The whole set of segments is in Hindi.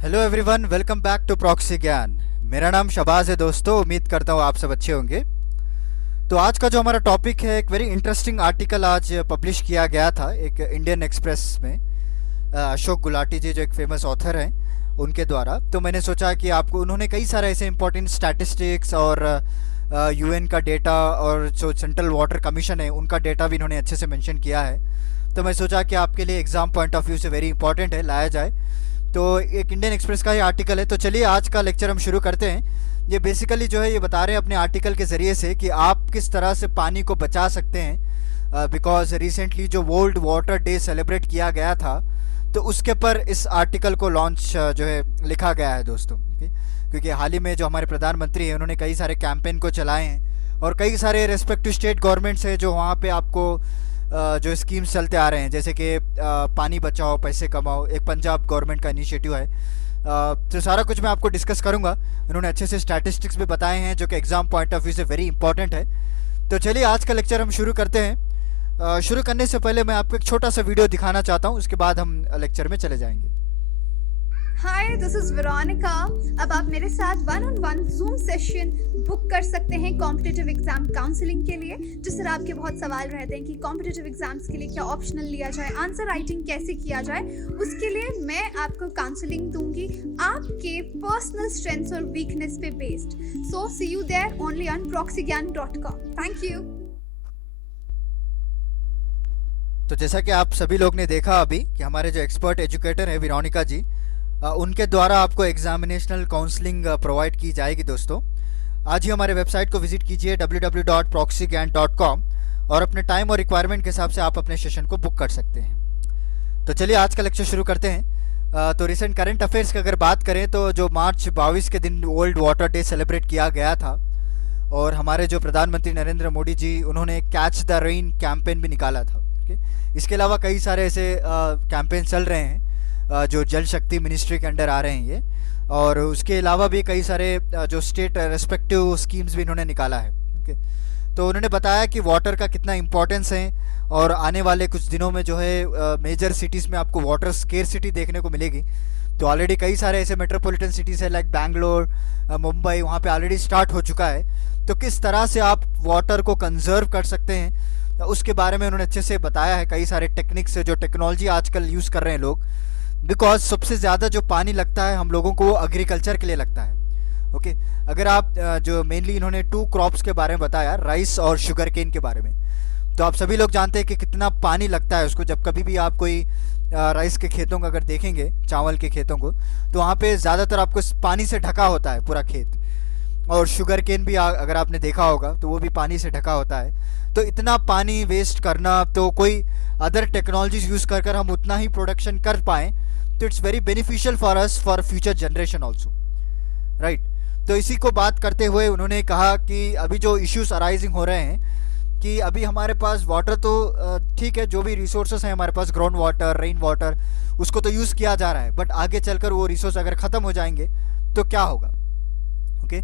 Hello everyone, welcome back to Proxy Gyan. मेरा नाम शबाज है दोस्तों। उम्मीद करता हूँ आप सब अच्छे होंगे। तो आज का जो हमारा टॉपिक है, एक वेरी इंटरेस्टिंग आर्टिकल आज पब्लिश किया गया था एक इंडियन एक्सप्रेस में। अशोक गुलाटी जी जो एक फेमस ऑथर हैं उनके द्वारा। तो मैंने सोचा कि आपको, उन्होंने कई सारे ऐसे इंपॉर्टेंट स्टैटिस्टिक्स और यूएन का डेटा और जो सेंट्रल वाटर कमीशन है उनका डेटा भी इन्होंने अच्छे से मेंशन किया है। तो मैं सोचा कि आपके लिए एग्ज़ाम पॉइंट ऑफ व्यू से वेरी इंपॉर्टेंट है, लाया जाए। तो एक इंडियन एक्सप्रेस का ही आर्टिकल है। तो चलिए आज का लेक्चर हम शुरू करते हैं। ये बेसिकली जो है ये बता रहे हैं अपने आर्टिकल के ज़रिए से कि आप किस तरह से पानी को बचा सकते हैं, बिकॉज रिसेंटली जो वर्ल्ड वाटर डे सेलिब्रेट किया गया था तो उसके पर इस आर्टिकल को लॉन्च जो है लिखा गया है दोस्तों। क्योंकि हाल ही में जो हमारे प्रधानमंत्री हैं उन्होंने कई सारे कैंपेन को चलाए हैं और कई सारे रेस्पेक्टिव स्टेट गवर्नमेंट्स हैं जो वहाँ पे आपको जो स्कीम्स चलते आ रहे हैं, जैसे कि पानी बचाओ पैसे कमाओ, एक पंजाब गवर्नमेंट का इनिशिएटिव है। तो सारा कुछ मैं आपको डिस्कस करूंगा। उन्होंने अच्छे से स्टैटिस्टिक्स भी बताए हैं जो कि एग्जाम पॉइंट ऑफ व्यू से वेरी इंपॉर्टेंट है। तो चलिए आज का लेक्चर हम शुरू करते हैं। शुरू करने से पहले मैं आपको एक छोटा सा वीडियो दिखाना चाहता हूँ, उसके बाद हम लेक्चर में चले जाएंगे। हाय, दिस इज वेरोनिका। अब आप मेरे साथ one on one zoom session book कर सकते हैं कॉम्पिटिटिव एग्जाम काउंसलिंग के लिए। जिस तरह आपके बहुत सवाल रहते हैं कि कॉम्पिटिटिव एग्जाम्स के लिए क्या ऑप्शनल लिया जाए, आंसर राइटिंग कैसे किया जाए, उसके लिए मैं आपको काउंसलिंग दूंगी आपके पर्सनल स्ट्रेंथ्स और वीकनेस पे based. So see you there only on proxygyan.com। Thank you. तो जैसा कि आप सभी लोग ने देखा अभी कि हमारे जो एक्सपर्ट एजुकेटर है वेरोनिका जी, उनके द्वारा आपको एग्जामिनेशनल काउंसलिंग प्रोवाइड की जाएगी दोस्तों। आज ही हमारे वेबसाइट को विजिट कीजिए www.proxygyan.com और अपने टाइम और रिक्वायरमेंट के हिसाब से आप अपने सेशन को बुक कर सकते हैं। तो चलिए आज का लेक्चर शुरू करते हैं। तो रिसेंट करंट अफेयर्स की अगर बात करें तो जो मार्च 22 के दिन वर्ल्ड वाटर डे सेलिब्रेट किया गया था और हमारे जो प्रधानमंत्री नरेंद्र मोदी जी उन्होंने कैच द रेन कैंपेन भी निकाला था। इसके अलावा कई सारे ऐसे कैंपेन चल रहे हैं जो जल शक्ति मिनिस्ट्री के अंडर आ रहे हैं ये, और उसके अलावा भी कई सारे जो स्टेट रेस्पेक्टिव स्कीम्स भी इन्होंने निकाला है। ओके, तो उन्होंने बताया कि वाटर का कितना इम्पोर्टेंस है और आने वाले कुछ दिनों में जो है मेजर सिटीज़ में आपको वाटर स्केर्सिटी देखने को मिलेगी। तो ऑलरेडी कई सारे ऐसे मेट्रोपॉलिटन सिटीज़ है लाइक बैंगलोर, मुंबई, वहाँ पे ऑलरेडी स्टार्ट हो चुका है। तो किस तरह से आप वाटर को कंजर्व कर सकते हैं उसके बारे में उन्होंने अच्छे से बताया है। कई सारे टेक्निक्स जो टेक्नोलॉजी आजकल यूज़ कर रहे हैं लोग, बिकॉज सबसे ज़्यादा जो पानी लगता है हम लोगों को वो एग्रीकल्चर के लिए लगता है। ओके, अगर आप जो मेनली इन्होंने 2 क्रॉप्स के बारे में बताया, राइस और शुगर केन के बारे में, तो आप सभी लोग जानते हैं कि कितना पानी लगता है उसको। जब कभी भी आप कोई राइस के खेतों का अगर देखेंगे, चावल के खेतों को, तो वहाँ पे ज़्यादातर आपको पानी से ढका होता है पूरा खेत। और शुगर केन भी अगर आपने देखा होगा तो वो भी पानी से ढका होता है। तो इतना पानी वेस्ट करना, तो कोई अदर टेक्नोलॉजीज यूज़ कर कर हम उतना ही प्रोडक्शन कर पाएँ तो it's very beneficial for us for future generation also, right. तो इसी को बात करते हुए उन्होंने कहा कि अभी जो इश्यूज अराइजिंग हो रहे हैं कि अभी हमारे पास वाटर तो ठीक है, जो भी रिसोर्सेस हैं हमारे पास, ग्राउंड वाटर, रेन वाटर, उसको तो यूज़ किया जा रहा है, बट आगे चलकर वो रिसोर्स अगर ख़त्म हो जाएंगे तो क्या होगा। ओके,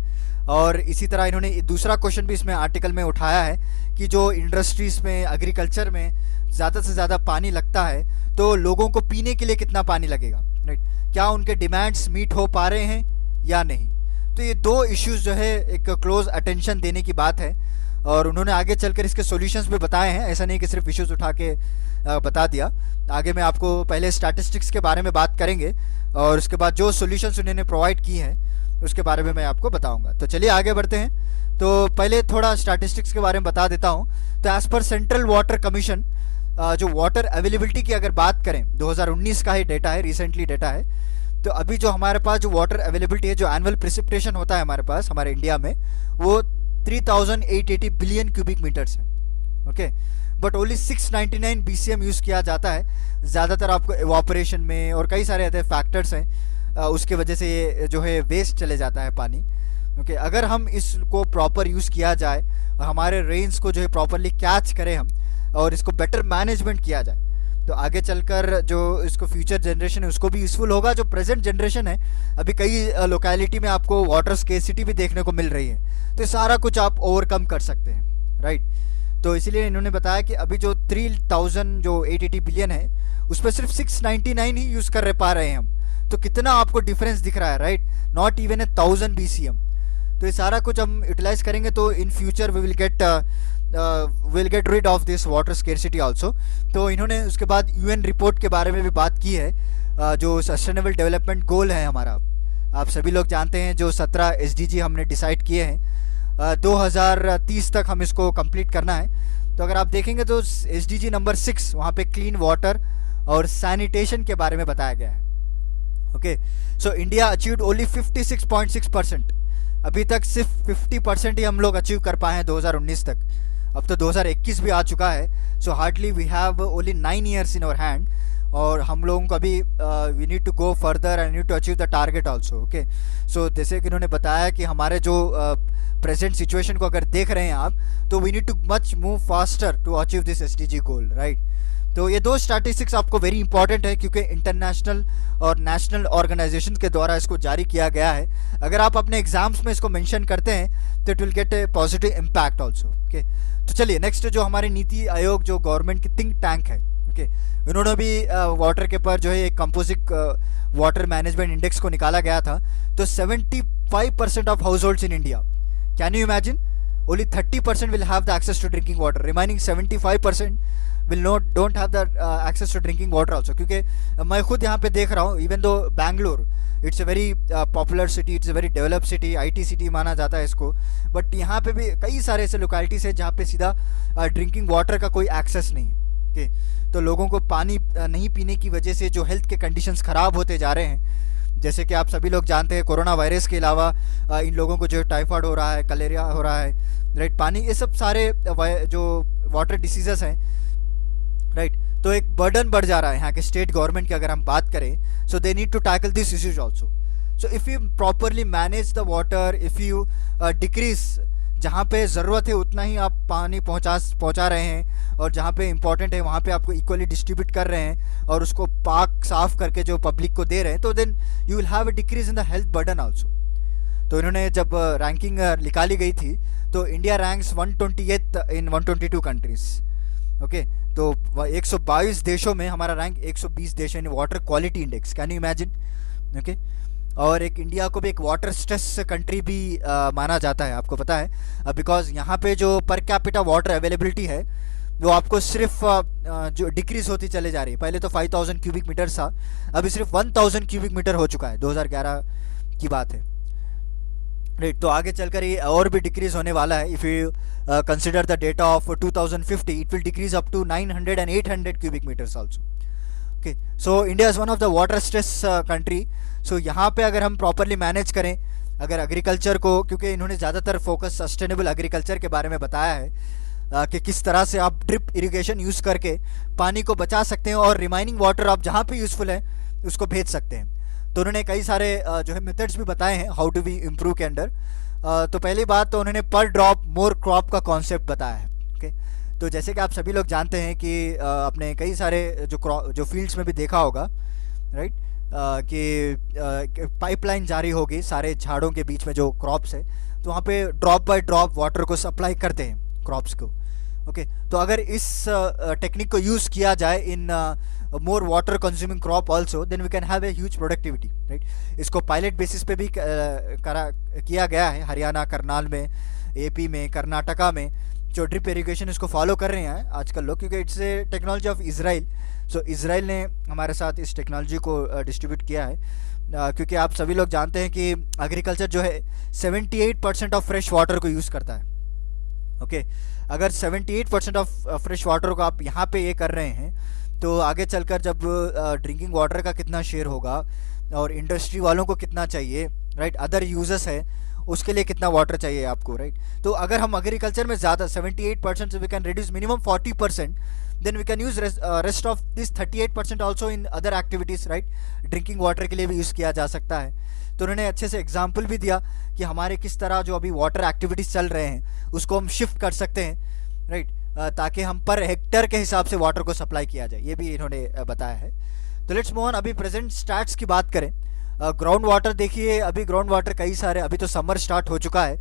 और इसी तरह इन्होंने दूसरा क्वेश्चन भी इसमें आर्टिकल में उठाया है कि जो इंडस्ट्रीज़ में, एग्रीकल्चर में ज़्यादा से ज़्यादा पानी लगता है तो लोगों को पीने के लिए कितना पानी लगेगा, राइट। क्या उनके डिमांड्स मीट हो पा रहे हैं या नहीं। तो ये 2 इश्यूज जो है एक क्लोज अटेंशन देने की बात है और उन्होंने आगे चलकर इसके सॉल्यूशंस भी बताए हैं। ऐसा नहीं कि सिर्फ इश्यूज उठा के बता दिया। आगे मैं आपको पहले स्टैटिस्टिक्स के बारे में बात करेंगे और उसके बाद जो सॉल्यूशंस उन्होंने प्रोवाइड की हैं उसके बारे में मैं आपको बताऊंगा। तो चलिए आगे बढ़ते हैं। तो पहले थोड़ा स्टैटिस्टिक्स के बारे में बता देता हूँ। तो एज पर सेंट्रल वाटर कमीशन, जो वाटर अवेलेबिलिटी की अगर बात करें, 2019 का ही डेटा है, रिसेंटली डेटा है। तो अभी जो हमारे पास जो वाटर अवेलेबिलिटी है, जो एनुअल प्रिसिपिटेशन होता है हमारे पास, हमारे इंडिया में, वो 3880 बिलियन क्यूबिक मीटर्स है। Okay, but only 699 BCM use किया जाता है। ज़्यादातर आपको एवापोरेशन में और कई सारे ऐसे फैक्टर्स हैं उसके वजह से ये जो है वेस्ट चले जाता है पानी। ओके, अगर हम इसको प्रॉपर यूज़ किया जाए और हमारे रेन्स को जो है प्रॉपरली कैच करें हम और इसको बेटर मैनेजमेंट किया जाए तो आगे चलकर जो इसको फ्यूचर जनरेशन है उसको भी यूज़फुल होगा। जो प्रेजेंट जनरेशन है, अभी कई लोकेलिटी में आपको वाटर स्केर्सिटी भी देखने को मिल रही है, तो सारा कुछ आप ओवरकम कर सकते हैं, राइट। तो इसीलिए इन्होंने बताया कि अभी जो 3000 जो 880 बिलियन है उसमें सिर्फ 699 ही यूज़ कर पा रहे हैं हम। तो कितना आपको डिफरेंस दिख रहा है, right? Not even a 1000 BCM। तो ये सारा कुछ हम यूटिलाइज करेंगे तो in future we will get rid of this water scarcity also. तो इन्होंने उसके बाद यूएन रिपोर्ट के बारे में भी बात की है, जो सस्टेनेबल डेवलपमेंट गोल है हमारा, आप सभी लोग जानते हैं, जो 17 SDG हमने डिसाइड किए हैं, 2030 तक हम इसको कंप्लीट करना है। तो अगर आप देखेंगे तो SDG नंबर 6 वहाँ पे क्लीन वाटर और सैनिटेशन के बारे में बताया गया है। Okay, so India achieved only 56.6%। अभी तक सिर्फ 50% ही हम लोग अचीव कर पाए हैं 2019 तक। अब तो 2021 भी आ चुका है, so hardly we have only 9 years in our hand, और हम लोगों को अभी we need to go further and need to achieve the target also. Okay, so जैसे कि इन्होंने बताया कि हमारे जो प्रेजेंट सिचुएशन को अगर देख रहे हैं आप, तो we need to much move faster to achieve this SDG goal, right? तो ये दो स्टैटिस्टिक्स आपको वेरी इंपॉर्टेंट है, क्योंकि इंटरनेशनल और नेशनल ऑर्गेनाइजेशन के द्वारा इसको जारी किया गया है। अगर आप अपने एग्जाम्स में इसको मेंशन करते हैं तो it will get A positive impact also. Okay, तो चलिए नेक्स्ट, जो हमारी नीति आयोग जो गवर्नमेंट की थिंक टैंक है, ओके, उन्होंने भी वाटर के पर जो है एक कंपोजिट वाटर मैनेजमेंट इंडेक्स को निकाला गया था। तो 75% of households in India, can you imagine, only 30% will have the access to drinking water, remaining 75% will not don't have the access to drinking water also। क्योंकि मैं खुद यहाँ पे देख रहा हूँ, even though Bangalore it's a very popular city, it's a very develop city, IT city माना जाता है इसको, बट यहाँ पे भी कई सारे ऐसे लोकेलिटीज़ हैं जहाँ पे सीधा ड्रिंकिंग वाटर का कोई एक्सेस नहीं है। ओके, तो लोगों को पानी नहीं पीने की वजह से जो हेल्थ के कंडीशंस ख़राब होते जा रहे हैं, जैसे कि आप सभी लोग जानते हैं, कोरोना वायरस के अलावा इन लोगों को जो टाइफाइड हो रहा है, कलेरिया हो रहा है, राइट? पानी, ये सब सारे जो वाटर डिसीजेस हैं, राइट? तो एक बर्डन बढ़ जा रहा है यहाँ के स्टेट गवर्नमेंट की अगर हम बात करें। So they need to tackle this issues also. So if you properly manage the water, if you decrease, जहाँ पे ज़रूरत है उतना ही आप पानी पहुँचा रहे हैं, और जहाँ पे इंपॉर्टेंट है वहाँ पे आपको इक्वली डिस्ट्रीब्यूट कर रहे हैं, और उसको पाक साफ करके जो पब्लिक को दे रहे हैं, तो then you will have a decrease in the health burden also. तो इन्होंने जब रैंकिंग निकाली गई थी, तो India ranks 128th in 122 countries. Okay, तो 122 देशों में हमारा रैंक 120 देश है in water quality index, can you imagine? Okay, और एक इंडिया को भी एक वाटर स्ट्रेस कंट्री भी माना जाता है, आपको पता है, बिकॉज यहाँ पे जो पर कैपिटा वाटर अवेलेबिलिटी है वो आपको सिर्फ जो डिक्रीज होती चले जा रही है। पहले तो 5000 क्यूबिक मीटर था, अभी सिर्फ 1000 क्यूबिक मीटर हो चुका है, 2011 की बात है, राइट? तो आगे चलकर ये और भी डिक्रीज होने वाला है। If you consider the data of 2050, it will decrease up to 900 and 800 cubic meters also। Okay, so India is one of the water stress country। so यहाँ पे अगर हम properly manage करें, अगर एग्रीकल्चर को, क्योंकि इन्होंने ज़्यादातर फोकस सस्टेनेबल एग्रीकल्चर के बारे में बताया है, कि किस तरह से आप ड्रिप इरिगेशन यूज़ करके पानी को बचा सकते हैं, और रिमाइनिंग वाटर आप जहाँ पे यूज़फुल है उसको भेज सकते हैं। तो उन्होंने कई सारे जो है मेथड्स भी बताए हैं, हाउ टू बी इम्प्रूव के अंडर। तो पहली बात तो उन्होंने पर ड्रॉप मोर क्रॉप का कॉन्सेप्ट बताया है। ओके, तो जैसे कि आप सभी लोग जानते हैं कि अपने कई सारे जो फील्ड्स में भी देखा होगा, राइट, कि पाइपलाइन जारी होगी सारे झाड़ों के बीच में जो क्रॉप्स है, तो वहाँ पे ड्रॉप बाय ड्रॉप वाटर को सप्लाई करते हैं क्रॉप्स को। ओके, तो अगर इस टेक्निक को यूज़ किया जाए इन more water consuming crop also, then we can have a huge productivity, right? इसको पायलट बेसिस पे भी किया गया है, हरियाणा, करनाल में, AP में, कर्नाटका में, जो ड्रिप इरिगेशन इसको फॉलो कर रहे हैं आजकल लोग, क्योंकि it's a technology of Israel. So Israel ने हमारे साथ इस टेक्नोलॉजी को डिस्ट्रीब्यूट किया है, क्योंकि आप सभी लोग जानते हैं कि एग्रीकल्चर जो है 78% ऑफ फ्रेश वाटर को यूज़ करता है। ओके, अगर 78% ऑफ फ्रेश वाटर को आप यहाँ पे ये कर रहे हैं, तो आगे चलकर जब ड्रिंकिंग वाटर का कितना शेयर होगा, और इंडस्ट्री वालों को कितना चाहिए, राइट, अदर यूजर्स है उसके लिए कितना वाटर चाहिए आपको, राइट? तो अगर हम एग्रीकल्चर में ज़्यादा 78% से we can reduce minimum 40%, then we can use rest of this 38% also in other activities, right? Drinking water के लिए भी यूज़ किया जा सकता है। तो उन्होंने अच्छे से एग्जाम्पल भी दिया कि हमारे किस तरह जो अभी वाटर एक्टिविटीज़ चल रहे हैं उसको हम शिफ्ट कर सकते हैं, राइट, ताकि हम पर हेक्टर के हिसाब से वाटर को सप्लाई किया जाए, ये भी इन्होंने बताया है। तो लेट्स मूव ऑन, अभी प्रेजेंट स्टैट्स की बात करें। ग्राउंड वाटर देखिए, अभी ग्राउंड वाटर कई सारे, अभी तो समर स्टार्ट हो चुका है,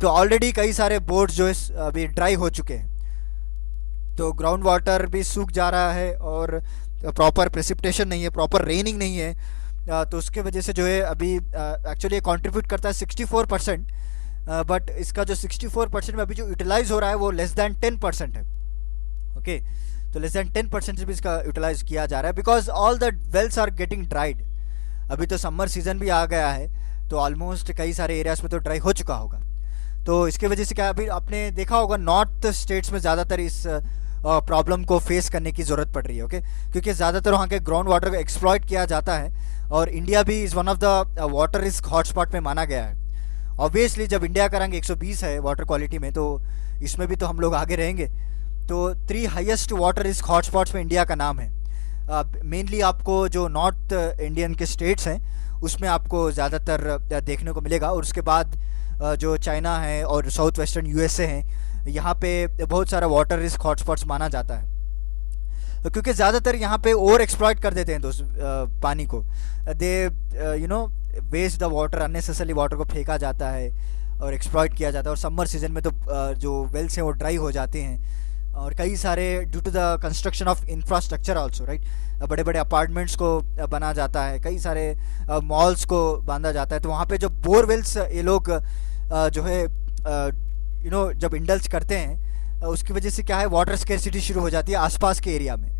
तो ऑलरेडी कई सारे बोर्ड्स जो है अभी ड्राई हो चुके हैं, तो ग्राउंड वाटर भी सूख जा रहा है, और प्रॉपर प्रेसिपिटेशन नहीं है, प्रॉपर रेनिंग नहीं है, तो उसके वजह से जो है अभी एक्चुअली ये कंट्रीब्यूट करता है 64%, बट इसका जो 64% में अभी जो यूटिलाइज हो रहा है वो लेस दैन 10% है। ओके, तो लेस दैन 10% से भी इसका यूटिलाइज किया जा रहा है, because all the wells are getting dried. अभी तो समर सीजन भी आ गया है, तो ऑलमोस्ट कई सारे एरियाज में तो ड्राई हो चुका होगा। तो इसके वजह से क्या, अभी आपने देखा होगा नॉर्थ स्टेट्स में ज़्यादातर इस प्रॉब्लम को फेस करने की ज़रूरत पड़ रही है। ओके, क्योंकि ज़्यादातर वहाँ के ग्राउंड वाटर को एक्सप्लॉइट किया जाता है, और इंडिया भी is one of the water risk hotspot में माना गया है। ऑब्वियसली जब इंडिया का रैंक 120 है वाटर क्वालिटी में, तो इसमें भी तो हम लोग आगे रहेंगे। तो 3 हाईएस्ट वाटर रिस्क हॉटस्पॉट्स में इंडिया का नाम है। मेनली आपको जो नॉर्थ इंडियन के स्टेट्स हैं उसमें आपको ज़्यादातर देखने को मिलेगा, और उसके बाद जो चाइना है और साउथ वेस्टर्न यूएसए हैं, यहाँ पे बहुत सारा वाटर रिस्क हॉटस्पॉट्स माना जाता है, क्योंकि ज़्यादातर यहाँ पे ओवर एक्सप्लॉइट कर देते हैं दोस्त पानी को। They waste the water, unnecessary water को फेंका जाता है और एक्सप्लॉइट किया जाता है, और समर सीजन में तो जो वेल्स हैं वो ड्राई हो जाते हैं, और कई सारे due to the construction of infrastructure also, right, बड़े बड़े अपार्टमेंट्स को बना जाता है, कई सारे मॉल्स को बांधा जाता है। तो वहाँ पे जो बोरवेल्स ये लोग जो है जब इंडल्ज करते हैं, उसकी वजह से क्या है, वाटर स्केर्सिटी शुरू हो जाती है आसपास के एरिया में,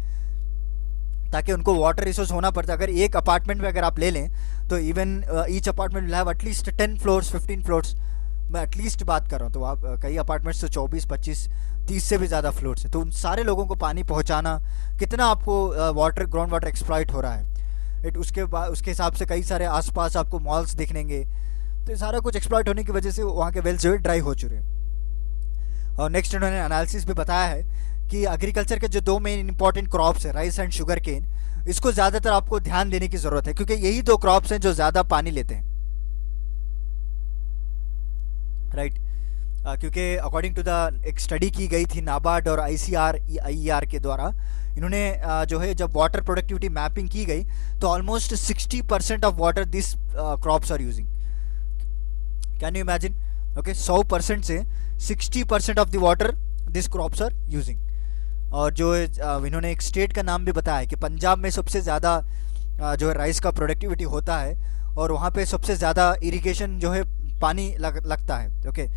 ताकि उनको वाटर रिसोर्स होना पड़ता है। अगर एक अपार्टमेंट में अगर आप ले लें, तो even each apartment will have at least 10 floors 15 floors, मैं एटलीस्ट बात कर रहा हूँ। तो आप कई अपार्टमेंट्स तो 24 25 30 से भी ज़्यादा फ्लोर्स है, तो उन सारे लोगों को पानी पहुँचाना, कितना आपको वाटर ग्राउंड वाटर एक्सप्लॉइट हो रहा है। उसके बाद उसके हिसाब से कई सारे आसपास आपको मॉल्स दिखेंगे, तो सारा कुछ एक्सप्लॉइट होने की वजह से वहाँ के वेल्स जो है ड्राई हो चुके हैं। और नेक्स्ट इन्होंने एनालिसिस भी बताया है कि एग्रीकल्चर के जो 2 मेन इंपॉर्टेंट क्रॉप्स है, राइस एंड शुगर केन, इसको ज़्यादातर आपको ध्यान देने की ज़रूरत है, क्योंकि यही 2 क्रॉप्स हैं जो ज़्यादा पानी लेते हैं, राइट। क्योंकि अकॉर्डिंग टू द एक स्टडी की गई थी नाबार्ड और ICAR के द्वारा, इन्होंने जो है जब वाटर प्रोडक्टिविटी मैपिंग की गई, तो almost 60% of water this crops are using. Can you imagine? Okay, 100% से 60% of the water this crops are using. और जो इन्होंने एक स्टेट का नाम भी बताया है कि पंजाब में सबसे ज़्यादा जो है राइस का प्रोडक्टिविटी होता है, और वहाँ पे सबसे ज़्यादा इरिगेशन जो है पानी लगता है। ओके,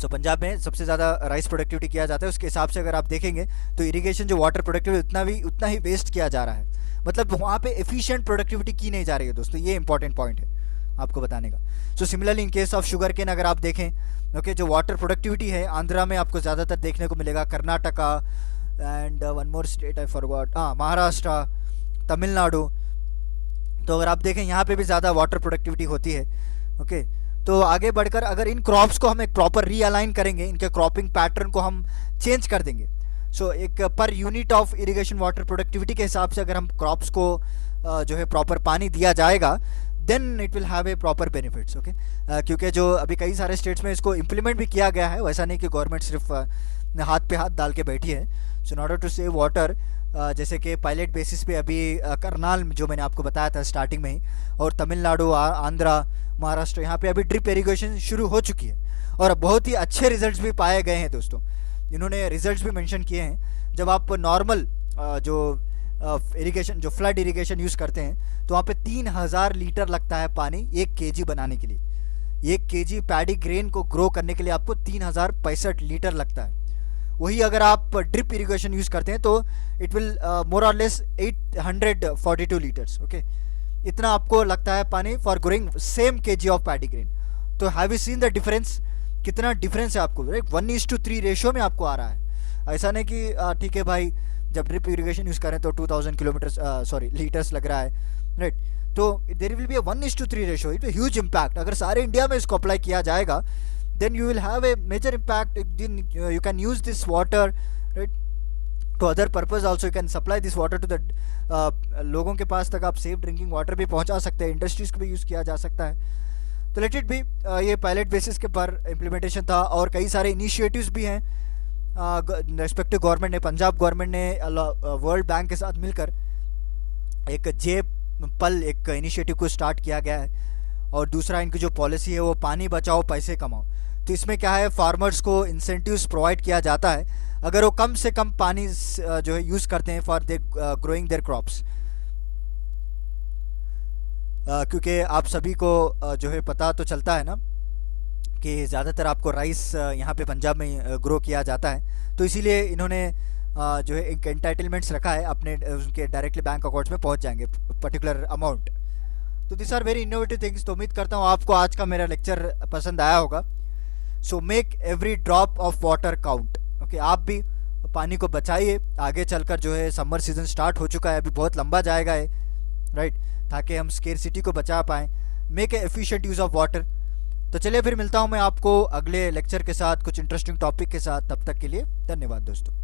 सो पंजाब में सबसे ज़्यादा राइस प्रोडक्टिविटी किया जाता है। उसके हिसाब से अगर आप देखेंगे तो इरिगेशन जो वाटर प्रोडक्टिविटी उतना ही वेस्ट किया जा रहा है, मतलब वहाँ पे एफिशिएंट प्रोडक्टिविटी की नहीं जा रही है दोस्तों। ये इंपॉर्टेंट पॉइंट है आपको बताने का। So similarly in case of sugar cane अगर आप देखें, ओके, जो वाटर प्रोडक्टिविटी है आंध्रा में आपको ज़्यादातर देखने को मिलेगा, Karnataka and one more state I forgot, Maharashtra, Tamil Nadu. तो अगर आप देखें यहाँ पे भी ज़्यादा वाटर प्रोडक्टिविटी होती है। ओके, तो आगे बढ़कर अगर इन क्रॉप्स को हम एक प्रॉपर रीअलाइन करेंगे, इनके क्रॉपिंग पैटर्न को हम चेंज कर देंगे, सो एक per unit of irrigation water productivity के हिसाब से अगर हम क्रॉप्स को जो है प्रॉपर पानी दिया जाएगा, then it will have a proper benefits. Okay, क्योंकि जो अभी कई सारे स्टेट्स में इसको इम्प्लीमेंट भी किया गया है, वैसा नहीं कि गवर्नमेंट सिर्फ हाथ पे हाथ डाल के बैठी है। So in order to save water, जैसे कि पायलट बेसिस पे अभी करनाल जो मैंने आपको बताया था स्टार्टिंग में ही, और तमिलनाडु, आंध्रा, महाराष्ट्र, यहाँ पे अभी ड्रिप इरिगेशन शुरू हो चुकी है, और बहुत ही अच्छे रिजल्ट्स भी पाए गए हैं दोस्तों। इन्होंने रिजल्ट्स भी मेंशन किए हैं। जब आप नॉर्मल जो इरिगेशन, जो फ्लड इरिगेशन यूज़ करते हैं, तो वहाँ पे 3000 लीटर लगता है पानी 1 kg बनाने के लिए। 1 kg पैडी ग्रेन को ग्रो करने के लिए आपको 3065 लीटर लगता है। वही अगर आप ड्रिप इरिगेशन यूज़ करते हैं तो इट विल मोर और लेस 842 लीटर्स। ओके, इतना आपको लगता है पानी for growing same kg of paddy grain. तो have you seen the difference? कितना डिफरेंस है आपको, 1:3 रेशियो में आपको आ रहा है। ऐसा नहीं कि ठीक है भाई जब ड्रिप इरिगेशन यूज़ करें तो 2000 लीटर्स लग रहा है, राइट। तो there will be a 1:3 ratio, it huge impact. अगर सारे इंडिया में इसको अप्लाई किया जाएगा, then you will have a major impact. Then you can use this water, right, to other purpose also. You can supply this water to the लोगों के पास तक आप सेफ ड्रिंकिंग वाटर भी पहुंचा सकते हैं, इंडस्ट्रीज़ को भी यूज़ किया जा सकता है। तो लेट इट बी, ये पायलट बेसिस के पर इम्प्लीमेंटेशन था, और कई सारे इनिशिएटिव्स भी हैं रेस्पेक्टिव गवर्नमेंट ने। पंजाब गवर्नमेंट ने वर्ल्ड बैंक के साथ मिलकर एक पल एक इनिशिएटिव को स्टार्ट किया गया है, और दूसरा इनकी जो पॉलिसी है वो पानी बचाओ पैसे कमाओ। तो इसमें क्या है, फार्मर्स को इंसेंटिव्स प्रोवाइड किया जाता है अगर वो कम से कम पानी जो है यूज़ करते हैं for their growing there crops. क्योंकि आप सभी को जो है पता तो चलता है ना कि ज़्यादातर आपको राइस यहाँ पे पंजाब में ग्रो किया जाता है, तो इसीलिए इन्होंने जो है एक एंटाइटलमेंट्स रखा है, अपने उनके डायरेक्टली बैंक अकाउंट्स में पहुँच जाएंगे पर्टिकुलर अमाउंट। तो this are very innovative things. तो उम्मीद करता हूँ आपको आज का मेरा लेक्चर पसंद आया होगा। So make every drop of water count. Okay, आप भी पानी को बचाइए। आगे चलकर जो है समर सीजन स्टार्ट हो चुका है, अभी बहुत लंबा जाएगा है, राइट, ताकि हम स्केर्सिटी को बचा पाएँ। Make a efficient use of water. तो चलिए फिर मिलता हूँ मैं आपको अगले लेक्चर के साथ, कुछ इंटरेस्टिंग टॉपिक के साथ। तब तक के लिए धन्यवाद दोस्तों।